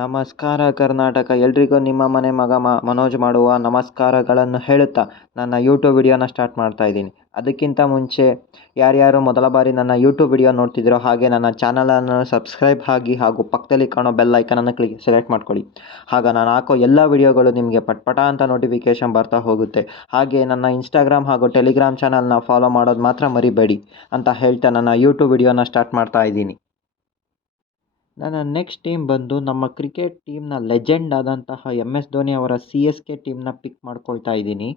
ನಮಸ್ಕಾರ ಕರ್ನಾಟಕ, ಎಲ್ರಿಗೂ ನಿಮ್ಮ ಮನೆ ಮಗ ಮನೋಜ್ ಮಾಡುವ ನಮಸ್ಕಾರಗಳನ್ನು ಹೇಳುತ್ತಾ ನನ್ನ ಯೂಟ್ಯೂಬ್ ವಿಡಿಯೋನ ಸ್ಟಾರ್ಟ್ ಮಾಡ್ತಾ ಇದ್ದೀನಿ. ಅದಕ್ಕಿಂತ ಮುಂಚೆ ಯಾರ್ಯಾರು ಮೊದಲ ಬಾರಿ ನನ್ನ ಯೂಟ್ಯೂಬ್ ವಿಡಿಯೋ ನೋಡ್ತಿದ್ದೀರೋ ಹಾಗೆ ನನ್ನ ಚಾನಲನ್ನು ಸಬ್ಸ್ಕ್ರೈಬ್ ಆಗಿ ಹಾಗೂ ಪಕ್ಕದಲ್ಲಿ ಕಾಣೋ ಬೆಲ್ ಐಕನನ್ನು ಸೆಲೆಕ್ಟ್ ಮಾಡ್ಕೊಳ್ಳಿ. ಆಗ ನಾನು ಹಾಕೋ ಎಲ್ಲ ವಿಡಿಯೋಗಳು ನಿಮಗೆ ಪಟ್ಪಟ ಅಂತ ನೋಟಿಫಿಕೇಷನ್ ಬರ್ತಾ ಹೋಗುತ್ತೆ. ಹಾಗೆ ನನ್ನ ಇನ್ಸ್ಟಾಗ್ರಾಮ್ ಹಾಗೂ ಟೆಲಿಗ್ರಾಮ್ ಚಾನಲ್ನ ಫಾಲೋ ಮಾಡೋದು ಮಾತ್ರ ಮರಿಬೇಡಿ ಅಂತ ಹೇಳ್ತಾ ನನ್ನ ಯೂಟ್ಯೂಬ್ ವಿಡಿಯೋನ ಸ್ಟಾರ್ಟ್ ಮಾಡ್ತಾ ಇದ್ದೀನಿ. ನನ್ನ ನೆಕ್ಸ್ಟ್ ಟೀಮ್ ಬಂದು ನಮ್ಮ ಕ್ರಿಕೆಟ್ ಟೀಮ್ನ ಲೆಜೆಂಡ್ ಆದಂತಹ MS ಧೋನಿ ಅವರ CSK ಟೀಮ್ನ ಪಿಕ್ ಮಾಡ್ಕೊಳ್ತಾ ಇದ್ದೀನಿ.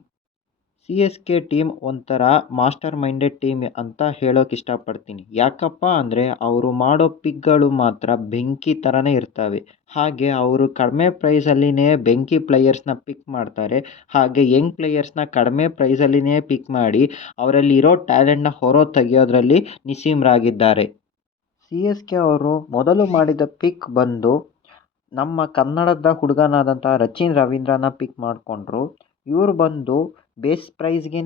CSK ಟೀಮ್ ಒಂಥರ ಮಾಸ್ಟರ್ ಮೈಂಡೆಡ್ ಟೀಮ್ ಅಂತ ಹೇಳೋಕೆ ಇಷ್ಟಪಡ್ತೀನಿ. ಯಾಕಪ್ಪ ಅಂದರೆ ಅವರು ಮಾಡೋ ಪಿಕ್ಗಳು ಮಾತ್ರ ಬೆಂಕಿ ಥರನೇ ಇರ್ತವೆ. ಹಾಗೆ ಅವರು ಕಡಿಮೆ ಪ್ರೈಸಲ್ಲಿನೇ ಬೆಂಕಿ ಪ್ಲೇಯರ್ಸ್ನ ಪಿಕ್ ಮಾಡ್ತಾರೆ. ಹಾಗೆ ಯಂಗ್ ಪ್ಲೇಯರ್ಸ್ನ ಕಡಿಮೆ ಪ್ರೈಸಲ್ಲಿನೇ ಪಿಕ್ ಮಾಡಿ ಅವರಲ್ಲಿರೋ ಟ್ಯಾಲೆಂಟ್ನ ತೆಗೆಯೋದ್ರಲ್ಲಿ ನಿಸ್ಸೀಮರಾಗಿದ್ದಾರೆ. CSK ಅವರು ಮೊದಲು ಮಾಡಿದ ಪಿಕ್ ಬಂದು ನಮ್ಮ ಕನ್ನಡದ ಹುಡುಗನಾದಂಥ ರಚಿನ್ ರವೀಂದ್ರನ ಪಿಕ್ ಮಾಡಿಕೊಂಡ್ರು. ಇವರು ಬಂದು ಬೇಸ್ ಪ್ರೈಸ್ಗೆ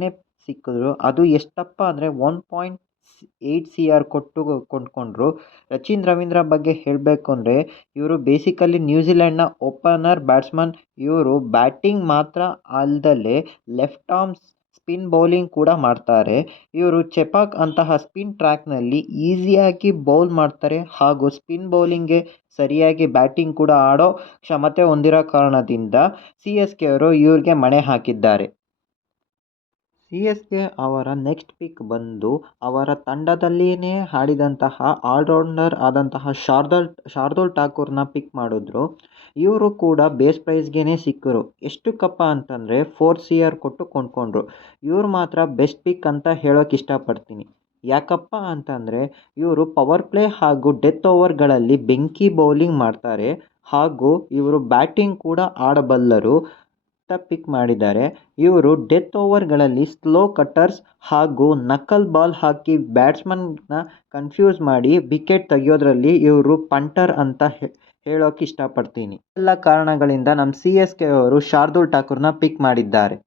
ಸಿಕ್ಕಿದ್ರು. ಅದು ಎಷ್ಟಪ್ಪ ಅಂದರೆ 1.8 CR ಕೊಟ್ಟು ಕೊಂಡ್ಕೊಂಡ್ರು. ರಚಿನ್ ರವೀಂದ್ರ ಬಗ್ಗೆ ಹೇಳಬೇಕು ಅಂದರೆ ಇವರು ಬೇಸಿಕಲಿ ನ್ಯೂಜಿಲೆಂಡ್ನ ಓಪನರ್ ಬ್ಯಾಟ್ಸ್ಮನ್. ಇವರು ಬ್ಯಾಟಿಂಗ್ ಮಾತ್ರ ಅಲ್ಲದೆ ಲೆಫ್ಟ್ ಆರ್ಮ್ ಸ್ಪಿನ್ ಬೌಲಿಂಗ್ ಕೂಡ ಮಾಡ್ತಾರೆ. ಇವರು ಚೆಪಾಕ್ ಅಂತಹ ಸ್ಪಿನ್ ಟ್ರ್ಯಾಕ್ನಲ್ಲಿ ಈಸಿಯಾಗಿ ಬೌಲ್ ಮಾಡ್ತಾರೆ ಹಾಗೂ ಸ್ಪಿನ್ ಬೌಲಿಂಗ್ಗೆ ಸರಿಯಾಗಿ ಬ್ಯಾಟಿಂಗ್ ಕೂಡ ಆಡೋ ಕ್ಷಮತೆ ಹೊಂದಿರೋ ಕಾರಣದಿಂದ CSK ಅವರು ಇವ್ರಿಗೆ ಮಣೆ ಹಾಕಿದ್ದಾರೆ. CSK ಅವರ ನೆಕ್ಸ್ಟ್ ಪಿಕ್ ಬಂದು ಅವರ ತಂಡದಲ್ಲಿಯೇ ಆಡಿದಂತಹ ಆಲ್ರೌಂಡರ್ ಆದಂತಹ ಶಾರ್ದೂಲ್ ಠಾಕೂರ್ನ ಪಿಕ್ ಮಾಡಿದ್ರು. ಇವರು ಕೂಡ ಬೇಸ್ ಪ್ರೈಸ್ಗೆ ಸಿಕ್ಕರು. ಎಷ್ಟಕ್ಕಪ್ಪ ಅಂತಂದರೆ 4 CR ಕೊಟ್ಟು ಕೊಂಡ್ಕೊಂಡ್ರು. ಇವರು ಮಾತ್ರ ಬೆಸ್ಟ್ ಪಿಕ್ ಅಂತ ಹೇಳೋಕೆ ಇಷ್ಟಪಡ್ತೀನಿ. ಯಾಕಪ್ಪ ಅಂತಂದರೆ ಇವರು ಪವರ್ ಪ್ಲೇ ಹಾಗೂ ಡೆತ್ ಓವರ್ಗಳಲ್ಲಿ ಬೆಂಕಿ ಬೌಲಿಂಗ್ ಮಾಡ್ತಾರೆ ಹಾಗೂ ಇವರು ಬ್ಯಾಟಿಂಗ್ ಕೂಡ ಆಡಬಲ್ಲರು ಪಿಕ್ ಮಾಡಿದ್ದಾರೆ. ಇವರು ಡೆತ್ ಓವರ್ಗಳಲ್ಲಿ ಸ್ಲೋ ಕಟ್ಟರ್ಸ್ ಹಾಗೂ ನಕಲ್ ಬಾಲ್ ಹಾಕಿ ಬ್ಯಾಟ್ಸ್ಮನ್ನ ಕನ್ಫ್ಯೂಸ್ ಮಾಡಿ ವಿಕೆಟ್ ತೆಗೆಯೋದ್ರಲ್ಲಿ ಇವರು ಪಂಟರ್ ಅಂತ ಹೇಳೋಕೆ ಇಷ್ಟಪಡ್ತೀನಿ. ಎಲ್ಲ ಕಾರಣಗಳಿಂದ ನಮ್ಮ CSK ಅವರು ಶಾರ್ದೂಲ್ ಠಾಕೂರ್ನ ಪಿಕ್ ಮಾಡಿದ್ದಾರೆ.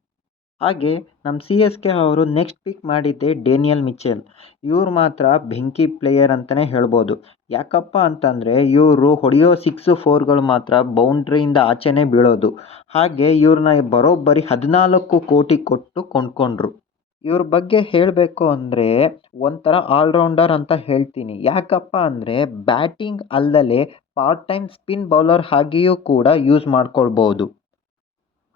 ಹಾಗೆ ನಮ್ಮ CSK ಅವರು ನೆಕ್ಸ್ಟ್ ಪಿಕ್ ಮಾಡಿದ್ದೆ ಡೇನಿಯಲ್ ಮಿಚೆಲ್. ಇವರು ಮಾತ್ರ ಬೆಂಕಿ ಪ್ಲೇಯರ್ ಅಂತಲೇ ಹೇಳ್ಬೋದು. ಯಾಕಪ್ಪ ಅಂತಂದರೆ ಇವರು ಹೊಡೆಯೋ 6, 4ಗಳು ಮಾತ್ರ ಬೌಂಡ್ರಿಯಿಂದ ಆಚೆನೇ ಬೀಳೋದು. ಹಾಗೆ ಇವ್ರನ್ನ ಬರೋಬ್ಬರಿ 14 ಕೋಟಿ ಕೊಟ್ಟು ಕೊಂಡ್ಕೊಂಡ್ರು. ಇವ್ರ ಬಗ್ಗೆ ಹೇಳಬೇಕು ಅಂದರೆ ಒಂಥರ ಆಲ್ರೌಂಡರ್ ಅಂತ ಹೇಳ್ತೀನಿ. ಯಾಕಪ್ಪ ಅಂದರೆ ಬ್ಯಾಟಿಂಗ್ ಅಲ್ಲದೆ ಪಾರ್ಟ್ ಟೈಮ್ ಸ್ಪಿನ್ ಬೌಲರ್ ಆಗಿಯೂ ಕೂಡ ಯೂಸ್ ಮಾಡ್ಕೊಳ್ಬೋದು.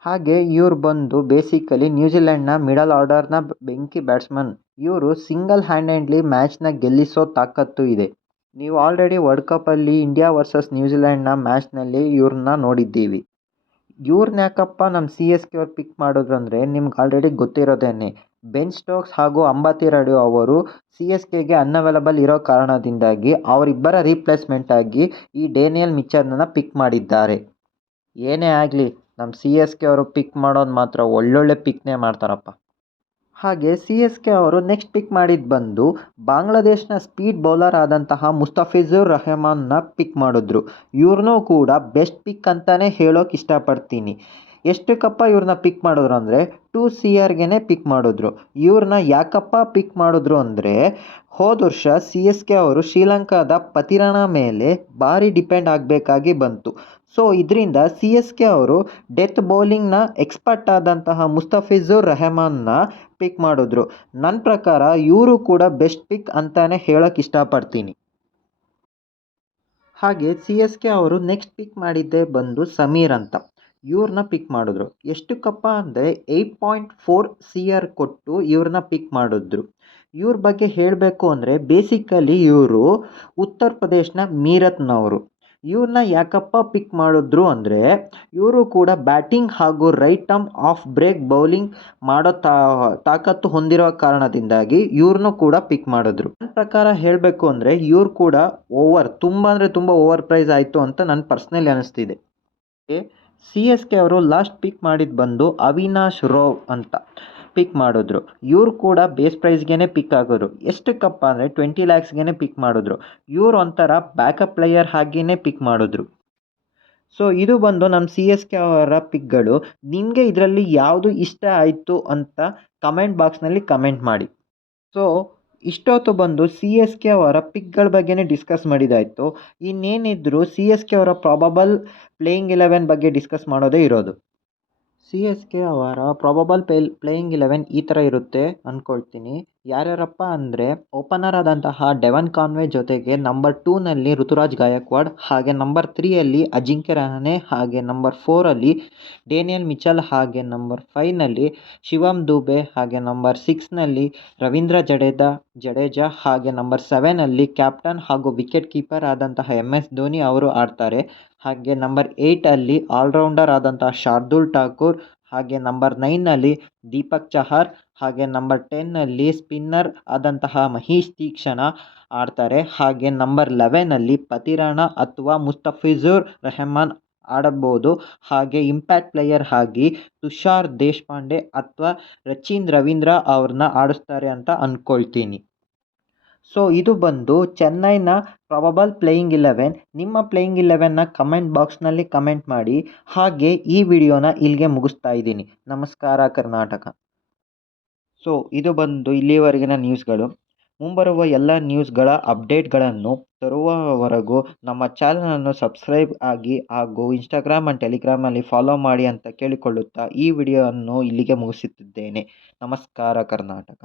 ಹಾಗೆ ಇವ್ರು ಬಂದು ಬೇಸಿಕಲಿ ನ್ಯೂಜಿಲೆಂಡ್ನ ಮಿಡಲ್ ಆರ್ಡರ್ನ ಬೆಂಕಿ ಬ್ಯಾಟ್ಸ್ಮನ್. ಇವರು ಸಿಂಗಲ್ ಹ್ಯಾಂಡೆಡ್ಲಿ ಮ್ಯಾಚ್ನ ಗೆಲ್ಲಿಸೋ ತಾಕತ್ತು ಇದೆ. ನೀವು ಆಲ್ರೆಡಿ ವರ್ಲ್ಡ್ ಕಪ್ಪಲ್ಲಿ ಇಂಡಿಯಾ ವರ್ಸಸ್ ನ್ಯೂಜಿಲೆಂಡ್ನ ಮ್ಯಾಚ್ನಲ್ಲಿ ಇವ್ರನ್ನ ನೋಡಿದ್ದೀವಿ. ಇವ್ರನ್ನ ಯಾಕಪ್ಪ ನಮ್ಮ CSK ಅವ್ರು ಪಿಕ್ ಮಾಡಿದ್ರು ಅಂದರೆ ನಿಮ್ಗೆ ಆಲ್ರೆಡಿ ಗೊತ್ತಿರೋದೇನೆ. ಬೆನ್ ಸ್ಟೋಕ್ಸ್ ಹಾಗೂ ಅಂಬಾತಿ ರಾಯುಡು ಅವರು CSKಗೆ ಅನ್ಅವೈಲಬಲ್ ಇರೋ ಕಾರಣದಿಂದಾಗಿ ಅವರಿಬ್ಬರ ರೀಪ್ಲೇಸ್ಮೆಂಟ್ ಆಗಿ ಈ ಡೇನಿಯಲ್ ಮಿಚೆಲ್ನ ಪಿಕ್ ಮಾಡಿದ್ದಾರೆ. ಏನೇ ಆಗಲಿ ನಮ್ಮ CSK ಅವರು ಪಿಕ್ ಮಾಡೋದು ಮಾತ್ರ ಒಳ್ಳೊಳ್ಳೆ ಪಿಕ್ನೇ ಮಾಡ್ತಾರಪ್ಪ. ಹಾಗೆ CSK ಅವರು ನೆಕ್ಸ್ಟ್ ಪಿಕ್ ಮಾಡಿದ್ದು ಬಂದು ಬಾಂಗ್ಲಾದೇಶ್ನ ಸ್ಪೀಡ್ ಬೌಲರ್ ಆದಂತಹ ಮುಸ್ತಫಿಜುರ್ ರಹಮಾನ್ನ ಪಿಕ್ ಮಾಡಿದ್ರು. ಇವ್ರನ್ನೂ ಕೂಡ ಬೆಸ್ಟ್ ಪಿಕ್ ಅಂತಲೇ ಹೇಳೋಕೆ ಇಷ್ಟಪಡ್ತೀನಿ. ಎಷ್ಟಕ್ಕಪ್ಪ ಇವ್ರನ್ನ ಪಿಕ್ ಮಾಡಿದ್ರು ಅಂದರೆ 2 CRಗೆ ಪಿಕ್ ಮಾಡಿದ್ರು. ಇವ್ರನ್ನ ಯಾಕಪ್ಪ ಪಿಕ್ ಮಾಡಿದ್ರು ಅಂದರೆ ಹೋದ ವರ್ಷ CSK ಅವರು ಶ್ರೀಲಂಕಾದ ಪತಿರಾಣ ಮೇಲೆ ಭಾರಿ ಡಿಪೆಂಡ್ ಆಗಬೇಕಾಗಿ ಬಂತು. ಸೊ ಇದರಿಂದ CSK ಅವರು ಡೆತ್ ಬೌಲಿಂಗ್ನ ಎಕ್ಸ್ಪರ್ಟ್ ಆದಂತಹ ಮುಸ್ತಫಿಜುರ್ ರಹಮಾನ್ನ ಪಿಕ್ ಮಾಡಿದ್ರು. ನನ್ನ ಪ್ರಕಾರ ಇವರು ಕೂಡ ಬೆಸ್ಟ್ ಪಿಕ್ ಅಂತಲೇ ಹೇಳೋಕೆ ಇಷ್ಟಪಡ್ತೀನಿ. ಹಾಗೆ CSK ಅವರು ನೆಕ್ಸ್ಟ್ ಪಿಕ್ ಮಾಡಿದ್ದೇ ಬಂದು ಸಮೀರ್ ಅಂತ. ಇವ್ರನ್ನ ಪಿಕ್ ಮಾಡಿದ್ರು. ಎಷ್ಟಕ್ಕಪ್ಪ ಅಂದರೆ 8.4 CR ಕೊಟ್ಟು ಇವ್ರನ್ನ ಪಿಕ್ ಮಾಡಿದ್ರು. ಇವ್ರ ಬಗ್ಗೆ ಹೇಳಬೇಕು ಅಂದರೆ ಬೇಸಿಕಲಿ ಇವರು ಉತ್ತರ ಪ್ರದೇಶನ ಮೀರತ್ನವರು. ಇವ್ರನ್ನ ಯಾಕಪ್ಪ ಪಿಕ್ ಮಾಡಿದ್ರು ಅಂದರೆ ಇವರು ಕೂಡ ಬ್ಯಾಟಿಂಗ್ ಹಾಗೂ right arm off break bowling ಮಾಡೋ ತಾಕತ್ತು ಹೊಂದಿರೋ ಕಾರಣದಿಂದಾಗಿ ಇವ್ರನ್ನೂ ಕೂಡ ಪಿಕ್ ಮಾಡಿದ್ರು. ನನ್ನ ಪ್ರಕಾರ ಹೇಳಬೇಕು ಅಂದರೆ ಇವ್ರು ಕೂಡ ತುಂಬ ಅಂದರೆ ತುಂಬ ಓವರ್ ಪ್ರೈಸ್ ಆಯಿತು ಅಂತ ನನ್ನ ಪರ್ಸ್ನಲಿ ಅನ್ನಿಸ್ತಿದೆ. CSK ಅವರು ಲಾಸ್ಟ್ ಪಿಕ್ ಮಾಡಿದ್ದು ಬಂದು ಅವಿನಾಶ್ ರೋವ್ ಅಂತ ಪಿಕ್ ಮಾಡಿದ್ರು. ಇವರು ಕೂಡ ಬೇಸ್ ಪ್ರೈಸ್ಗೆ ಪಿಕ್ ಆಗೋರು. ಎಷ್ಟಕ್ಕಪ್ಪ ಅಂದರೆ 20 lakhsಗೆ ಪಿಕ್ ಮಾಡಿದ್ರು. ಇವರು ಒಂಥರ ಬ್ಯಾಕಪ್ ಪ್ಲೇಯರ್ ಆಗಿಯೇ ಪಿಕ್ ಮಾಡಿದ್ರು. ಸೊ ಇದು ಬಂದು ನಮ್ಮ CSK ಅವರ ಪಿಕ್ಗಳು. ನಿಮಗೆ ಇದರಲ್ಲಿ ಯಾವುದು ಇಷ್ಟ ಆಯಿತು ಅಂತ ಕಮೆಂಟ್ ಬಾಕ್ಸ್ನಲ್ಲಿ ಕಮೆಂಟ್ ಮಾಡಿ. ಸೊ ಇಷ್ಟೊತ್ತು ಬಂದು ಸಿ ಎಸ್ ಕೆ ಅವರ ಪಿಕ್ಗಳ ಬಗ್ಗೆನೇ ಡಿಸ್ಕಸ್ ಮಾಡಿದಾಯಿತು. ಇನ್ನೇನಿದ್ರು ಸಿ ಎಸ್ ಕೆ ಅವರ ಪ್ರಾಬಬಲ್ ಪ್ಲೇಯಿಂಗ್ 11 ಬಗ್ಗೆ ಡಿಸ್ಕಸ್ ಮಾಡೋದೇ ಇರೋದು. ಸಿ ಎಸ್ ಕೆ ಅವರ ಪ್ರಾಬಬಲ್ ಪ್ಲೇಯಿಂಗ್ 11 ಈ ಥರ ಇರುತ್ತೆ ಅಂದ್ಕೊಳ್ತೀನಿ. ಯಾರ್ಯಾರಪ್ಪ ಅಂದರೆ ಓಪನರ್ ಆದಂತಹ ಡೆವನ್ ಕಾನ್ವೆ ಜೊತೆಗೆ ನಂಬರ್ 2ನಲ್ಲಿ ಋತುರಾಜ್ ಗಾಯಕ್ವಾಡ್, ಹಾಗೆ ನಂಬರ್ 3ಯಲ್ಲಿ ಅಜಿಂಕ್ಯ ರಹಾನೆ, ಹಾಗೆ ನಂಬರ್ 4ಅಲ್ಲಿ ಡೇನಿಯಲ್ ಮಿಚೆಲ್, ಹಾಗೆ ನಂಬರ್ 5ನಲ್ಲಿ ಶಿವಮ್ ದುಬೆ, ಹಾಗೆ ನಂಬರ್ 6ನಲ್ಲಿ ರವೀಂದ್ರ ಜಡೇಜಾ, ಹಾಗೆ ನಂಬರ್ 7ನಲ್ಲಿ ಕ್ಯಾಪ್ಟನ್ ಹಾಗೂ ವಿಕೆಟ್ ಕೀಪರ್ ಆದಂತಹ MS ಧೋನಿ ಅವರು ಆಡ್ತಾರೆ. ಹಾಗೆ ನಂಬರ್ 8ಅಲ್ಲಿ ಆಲ್ರೌಂಡರ್ ಆದಂತಹ ಶಾರ್ದೂಲ್ ಠಾಕೂರ್, ಹಾಗೆ ನಂಬರ್ 9ನಲ್ಲಿ ದೀಪಕ್ ಚಹರ್, ಹಾಗೆ ನಂಬರ್ 10ನಲ್ಲಿ ಸ್ಪಿನ್ನರ್ ಆದಂತಹ ಮಹೀಶ್ ತೀಕ್ಷಣ ಆಡ್ತಾರೆ. ಹಾಗೆ ನಂಬರ್ 11ನಲ್ಲಿ ಪತಿರಾಣಾ ಅಥವಾ ಮುಸ್ತಫಿಜುರ್ ರೆಹಮಾನ್ ಆಡಬಹುದು. ಹಾಗೆ ಇಂಪ್ಯಾಕ್ಟ್ ಪ್ಲೇಯರ್ ಆಗಿ ತುಷಾರ್ ದೇಶಪಾಂಡೆ ಅಥವಾ ಸಚಿನ್ ರವೀಂದ್ರ ಅವ್ರನ್ನ ಆಡಿಸ್ತಾರೆ ಅಂತ ಅಂದ್ಕೊಳ್ತೀನಿ. ಸೊ ಇದು ಬಂದು ಚೆನ್ನೈನ ಪ್ರಾಬಬಲ್ ಪ್ಲೇಯಿಂಗ್ 11. ನಿಮ್ಮ ಪ್ಲೇಯಿಂಗ್ 11ನ ಕಮೆಂಟ್ ಬಾಕ್ಸ್ನಲ್ಲಿ ಕಮೆಂಟ್ ಮಾಡಿ. ಹಾಗೆ ಈ ವಿಡಿಯೋನ ಇಲ್ಲಿಗೆ ಮುಗಿಸ್ತಾ ಇದ್ದೀನಿ. ನಮಸ್ಕಾರ ಕರ್ನಾಟಕ. ಸೊ ಇದು ಬಂದು ಇಲ್ಲಿವರೆಗಿನ ನ್ಯೂಸ್ಗಳು. ಮುಂಬರುವ ಎಲ್ಲ ನ್ಯೂಸ್ಗಳ ಅಪ್ಡೇಟ್ಗಳನ್ನು ತರುವವರೆಗೂ ನಮ್ಮ ಚಾನಲನ್ನು ಸಬ್ಸ್ಕ್ರೈಬ್ ಆಗಿ ಹಾಗೂ ಇನ್ಸ್ಟಾಗ್ರಾಮ್ ಆ್ಯಂಡ್ ಟೆಲಿಗ್ರಾಮಲ್ಲಿ ಫಾಲೋ ಮಾಡಿ ಅಂತ ಕೇಳಿಕೊಳ್ಳುತ್ತಾ ಈ ವಿಡಿಯೋವನ್ನು ಇಲ್ಲಿಗೆ ಮುಗಿಸುತ್ತಿದ್ದೇನೆ. ನಮಸ್ಕಾರ ಕರ್ನಾಟಕ.